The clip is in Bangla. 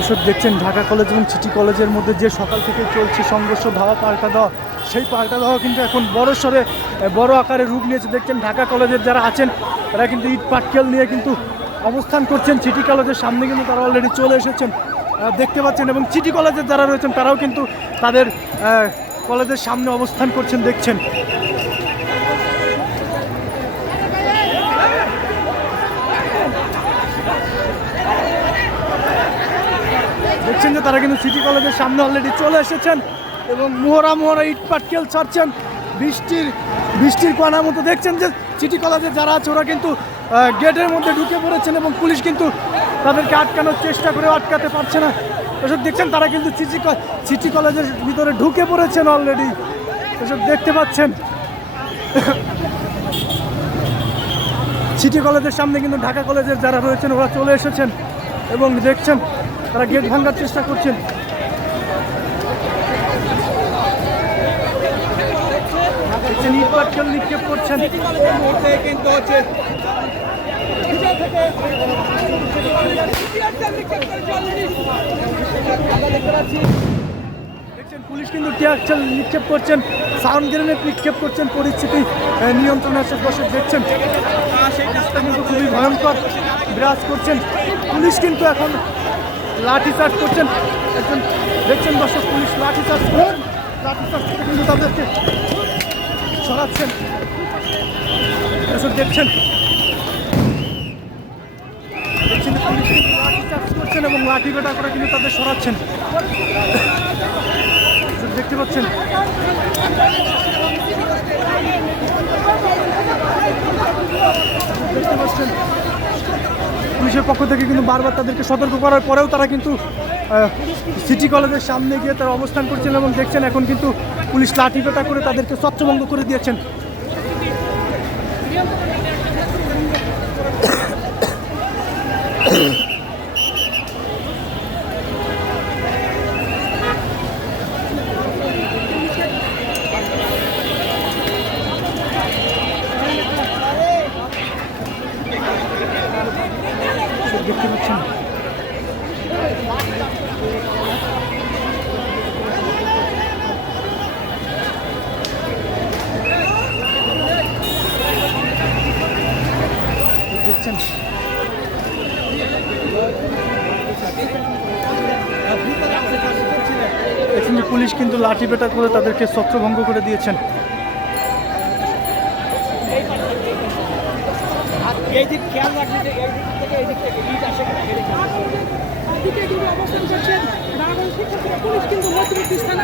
এসব দেখছেন, ঢাকা কলেজ এবং সিটি কলেজের মধ্যে যে সকাল থেকে চলছে সংঘর্ষ, ধাওয়া, পাল্টা দেওয়া সেই পাল্টা দেওয়া কিন্তু এখন বড় সরে বড় আকারে রূপ নিয়েছে। দেখছেন, ঢাকা কলেজের যারা আছেন, তারা কিন্তু ইট পাটকেল নিয়ে কিন্তু অবস্থান করছেন। সিটি কলেজের সামনে কিন্তু তারা অলরেডি চলে এসেছেন দেখতে পাচ্ছেন, এবং সিটি কলেজের যারা রয়েছেন, তারাও কিন্তু তাদের কলেজের সামনে অবস্থান করছেন, দেখছেন। দেখছেন যে তারা কিন্তু সিটি কলেজের সামনে অলরেডি চলে এসেছেন এবং মোহরা মোহরা ইট পাটকেল ছাড়ছেন। বৃষ্টির বৃষ্টির কণার মতো দেখছেন যে সিটি কলেজে যারা আছে, ওরা কিন্তু গেটের মধ্যে ঢুকে পড়েছেন এবং পুলিশ কিন্তু তাদেরকে আটকানোর চেষ্টা করে আটকাতে পারছে না। এসব দেখছেন তারা কিন্তু সিটি সিটি কলেজের ভিতরে ঢুকে পড়েছেন অলরেডি এসব দেখতে পাচ্ছেন। সিটি কলেজের সামনে কিন্তু ঢাকা কলেজের যারা রয়েছেন, ওরা চলে এসেছেন এবং দেখছেন তারা গেট ভাঙার চেষ্টা করছেন। নিক্ষেপ করছেন। কিন্তু পুলিশ কিন্তু টিয়ারচাল নিক্ষেপ করছেন। সাউন্ড গ্রেনেড নিক্ষেপ করছেন, পরিস্থিতি নিয়ন্ত্রণে আসে দর্শক দেখছেন। কিন্তু খুবই ভয়ঙ্কর। বিরাজ করছেন। পুলিশ কিন্তু এখন লাঠি চার্জ করছেন। একজন দেখছেন দর্শক, পুলিশ লাঠি চার্জ করছেন লাঠি চার্জ করে কিন্তু তাদেরকে সরাচ্ছেন। দর্শক দেখছেন। দেখছেন পুলিশ কিন্তু লাঠি চার্জ করছেন এবং লাঠি বেটা করে কিন্তু তাদের সরাচ্ছেন। দেখতে পাচ্ছেন। দেখতে পাচ্ছেন। পুলিশের পক্ষ থেকে কিন্তু বারবার তাদেরকে সতর্ক করার পরেও তারা কিন্তু সিটি কলেজের সামনে গিয়ে তারা অবস্থান করছেন এবং দেখছেন এখন কিন্তু পুলিশ লাঠি পেটা করে তাদেরকে স্বচ্ছভঙ্গ করে দিয়েছেন পাচ্ছেন দেখছেন এখানে পুলিশ কিন্তু লাঠি পেটা করে তাদেরকে ছত্রভঙ্গ করে দিয়েছেন। এই দিক খেয়াল রাখবে যে এই দিক থেকে এই দিক থেকে ইট আসে কিনা, এই দিক থেকে। অবস্থান করছেন পুলিশ কিন্তু মধ্যবর্তী স্থানে